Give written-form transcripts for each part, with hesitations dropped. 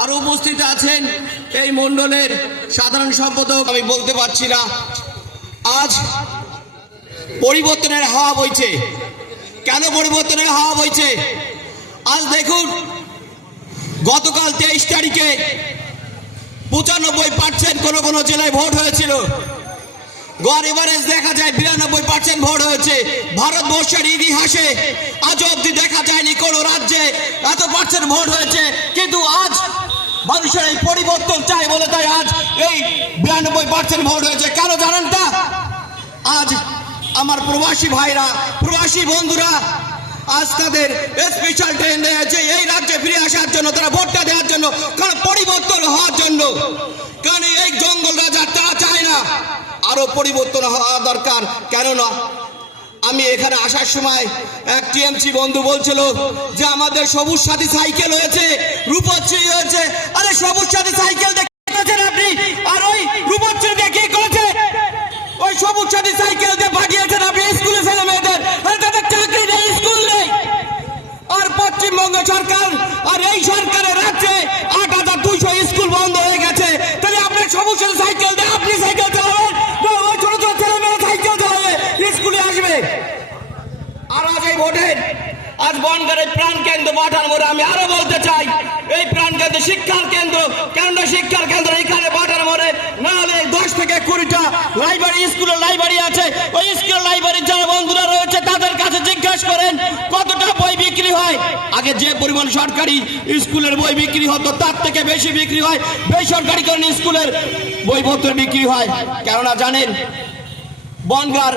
আর উপস্থিত আছেন এই মণ্ডলের সাধারণ সম্পাদক। আমি বলতে পারছি না, আজ পরিবর্তনের হাওয়া বইছে। কেন পরিবর্তনের হাওয়া বইছে? আজ দেখুন, গতকাল 23 তারিখে 95% কোনো কোনো জেলায় ভোট হয়েছিল। গড় এভারেজ দেখা যায় 92% ভোট হয়েছে। ভারতবর্ষের ইতিহাসে আজ অব্দি দেখা যায়নি কোনো রাজ্যে এত পার্সেন্ট ভোট হয়েছে। কিন্তু আজ মানুষের এই পরিবর্তন চাই বলে তাই আজ এই 92% ভোট হয়েছে। কেন জানেন তা? আজ আমার প্রবাসী ভাইরা, প্রবাসী বন্ধুরা আজ তাদের স্পেশাল ট্রেন রয়েছে এই রাজ্যে ফিরে আসার জন্য, তারা ভোটটা দেওয়ার জন্য, কারণ পরিবর্তন হওয়ার জন্য। কারণ এই জঙ্গল রাজা তারা চায় না, আরো পরিবর্তন হওয়া দরকার। কেননা আমি এখানে আসার সময় এক টিএমসি বন্ধু বলছিল যে আমাদের সবুজ সাথী সাইকেল হয়েছে, রূপশ্রী হয়েছে। আরে সবুজ সাথী সাইকেল দেখেছেন আপনি? আর ওই রূপশ্রী দিয়ে কি করেছে? ওই সবুজ সাথী সাইকেল দিয়ে পাঠিয়েছেন আপনি স্কুলে ছেলে মেয়েদের, তাদের চাকরি নেই, স্কুল নেই। আর পশ্চিমবঙ্গ সরকার আর এই সরকারের রাজ্যে 8200 স্কুল বন্ধ হয়ে গেছে। তাহলে আপনার সবুজ সাথী সাইকেল দিয়ে আপনি সাইকেল চালাবেন, ওই ছোট ছোট ছেলে মেয়ে সাইকেল চালাবে, স্কুলে আসবে। আর আজ এই ভোটের আজ বনগাঁয়ের প্রাণ কেন্দ্র পাঠান মোড়ে আমি আরো বলতে চাই, এই প্রাণ কেন্দ্র শিক্ষার কেন্দ্র, কেন্দ্র শিক্ষার কেন্দ্র এখানে পাঠান মোড়ে না হলে 10 থেকে 20টা লাইব্রেরি, স্কুলের লাইব্রেরি আছে। ওই স্কুলের লাইব্রেরির যারা বন্ধুরা রয়েছে তাদের কাছে জিজ্ঞাসা করেন কতটা বই বিক্রি হয়। আগে যে পরিমাণ সরকারি স্কুলের বই বিক্রি হতো তার থেকে বেশি বিক্রি হয় বেসরকারি স্কুলের বইপত্র বিক্রি হয়। কেননা জানেন, বনগাঁর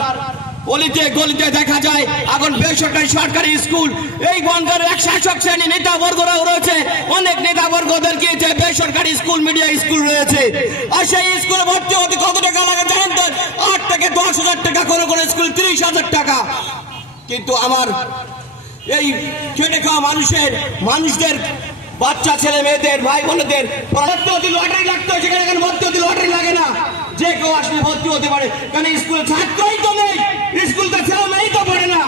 অলিতে গলিতে দেখা যায় এখন বেসরকারি সরকারি স্কুল। এই বনগাঁর এক শাসক শ্রেণী নেতাবর্গরাও রয়েছে, অনেক নেতাবর্গদেরকে বেসরকারি স্কুল, মিডিয়া স্কুল রয়েছে। আর সেই স্কুলে ভর্তি হতে কত টাকা লাগে জানেন তো? 8 থেকে 10,000 টাকা, কোনো কোনো স্কুল 30,000 টাকা। কিন্তু আমার এই খেটে খাওয়া মানুষদের বাচ্চা ছেলে মেয়েদের, ভাই বোনদের ভর্তি হতে লটারি লাগতো, সেখানে এখন ভর্তি হতে লটারি লাগে না, যে কেউ আসলে ভর্তি হতে পারে। কারণ স্কুলে ছাত্রই তো নেই, স্কুলটা ছেলে মেয়েই তো পড়ে না।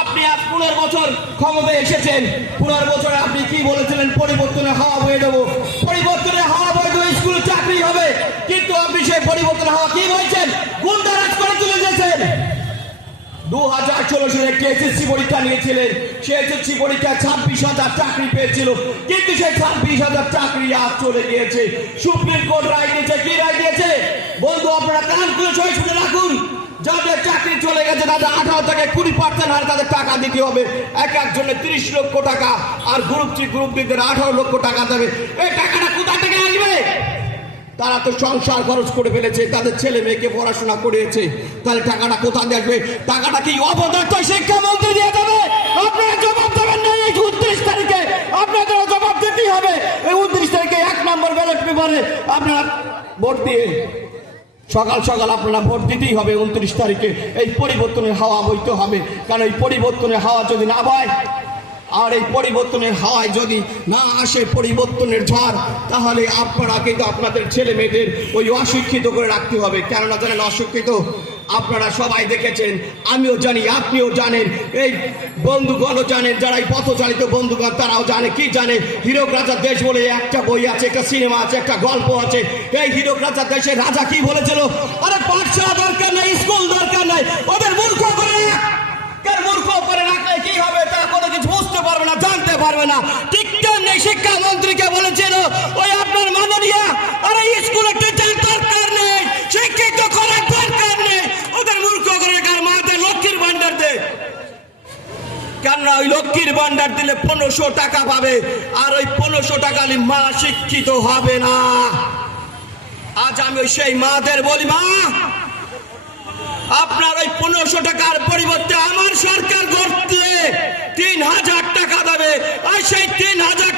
আপনি আজ 15 বছর ক্ষমতায় এসেছেন, 15 বছরে আপনি কি বলেছিলেন? পরিবর্তনের হাওয়া বয়ে দেবো, পরিবর্তনের হাওয়া বয়ে দেবো, স্কুলে চাকরি হবে। কিন্তু আপনি সেই পরিবর্তনের হাওয়া কি বলছেন? গুন্ডারাজ করে তুলে দিয়েছেন। 2016 সালে একটি এসএসসি পরীক্ষা নিয়েছিলেন, সেই এসএসসি পরীক্ষায় 26,000 চাকরি পেয়েছিল। কিন্তু সেই 26,000 চাকরি আজ চলে গিয়েছে। সুপ্রিম কোর্ট রায় দিয়েছে। কি রায় দিয়েছে বন্ধু? আপনারা কান খুলে সবাই শুনে রাখুন। যাদের চাকরি চলে গেছে তাদের 18 থেকে 20% হারে তাদের টাকা দিতে হবে। এক একজনের 30 লক্ষ টাকা, আর গ্রুপ সি গ্রুপ বিদের 18 লক্ষ টাকা দেবে। এই টাকাটা কোথা থেকে আসবে? তারা তো সংসার খরচ করে ফেলেছে, তাদের ছেলে মেয়েকে পড়াশোনা করিয়েছে, তাহলে টাকাটা কোথা দিয়ে আসবে? টাকাটা কি অপদার্থ শিক্ষামন্ত্রী দিয়ে দেবে? আপনারা জবাব দেবেন না। এই 29 তারিখে আপনাদের জবাব দিতেই হবে। এই 29 তারিখে 1 নম্বর ব্যালট পেপারে আপনারা ভোট দিয়ে সকাল সকাল আপনারা ভোট দিতেই হবে। 29 তারিখে এই পরিবর্তনের হাওয়া বইতে হবে। কারণ এই পরিবর্তনের হাওয়া যদি না বয়, আর এই পরিবর্তনের হাওয়ায় যদি না আসে পরিবর্তনের ঝড়, তাহলে আপনারা কিন্তু আপনাদের ছেলে মেয়েদের ওই অশিক্ষিত করে রাখতে হবে। কেননা জানেন, অশিক্ষিত আপনারা সবাই দেখেছেন, আমিও জানি, আপনিও জানেন, এই বন্ধুগণও জানেন, যারা এই পথচালিত বন্ধুগণ তারাও জানে। কি জানে? হীরক রাজার দেশ বলে একটা বই আছে, একটা সিনেমা আছে, একটা গল্প আছে। এই হীরক রাজার দেশের রাজা কি বলেছিল? আরে পাঠশালা দরকার নাই, স্কুল দরকার নাই, ওদের মূর্খ করে রাখ। মূর্খ করে রাখলে কি হবে? তারা কোনো কিছু বুঝতে পারবে না, জানতে পারবে না। ঠিক তেমনি শিক্ষামন্ত্রীকে বলেছিল ওই আপনার মাননীয়, আরে স্কুলে টিচার দরকার নেই, শিক্ষিত করার দরকার নেই, ওদের মূর্খ করে কার মাতে লক্ষ্মীর ভান্ডার দে। কেননা ওই লক্ষ্মীর ভান্ডার দিলে 1500 টাকা পাবে, আর ওই 1500 টাকা মা শিক্ষিত হবে না। আজ আমি সেই মাদের বলি, মা আপনার ওই 1500 টাকার পরিবর্তে আমার সরকার গড়লে 3000 টাকা দেবে। আর সেই 3000